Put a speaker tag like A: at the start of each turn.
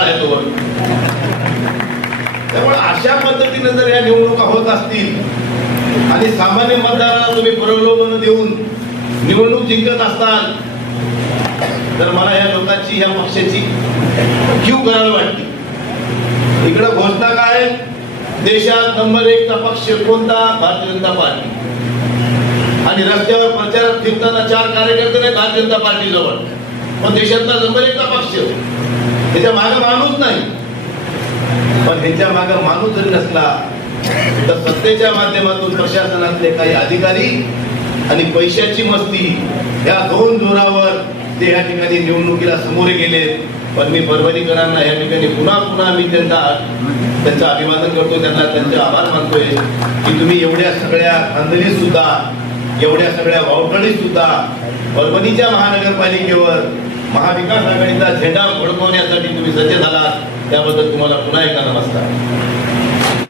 A: जवळ त्यामुळे अशा पद्धतीने जर या निवडणुका होत असतील आणि सामान्य मतदाराला तुम्ही प्रलोभन देऊन निवडणूक जिंकत असताल तर मला या लोकांची या पक्षाची क्यू करायला वाटते. इकडं घोषणा काय? देशात नंबर एकचा पक्ष कोणता? भारतीय जनता पार्टी. आणि रस्त्यावर प्रचारात फिरताना चार कार्यकर्ते नाही भारतीय जनता पार्टी जवळ पण देशातला नंबर एकचा पक्ष. त्याच्यामागे माणूस नाही. पण ह्याच्या मागे माणूस जरी नसला तर सत्तेच्या माध्यमातून प्रशासनातले काही अधिकारी आणि पैशाची मस्ती या दोन जोरावर ते या ठिकाणी निवडणुकीला समोर गेले पण मी परभणीकरांना या ठिकाणी पुन्हा पुन्हा मी त्यांचा त्यांचं अभिवादन करतो त्यांना त्यांचे आभार मानतोय की तुम्ही एवढ्या सगळ्या खांदणीत सुद्धा एवढ्या सगळ्या वावटणीत सुद्धा परभणीच्या महानगरपालिकेवर महाविकास आघाडीचा झेंडा फडकवण्यासाठी तुम्ही सज्ज झालात. त्याबद्दल तुम्हाला पुन्हा एकदा नमस्कार.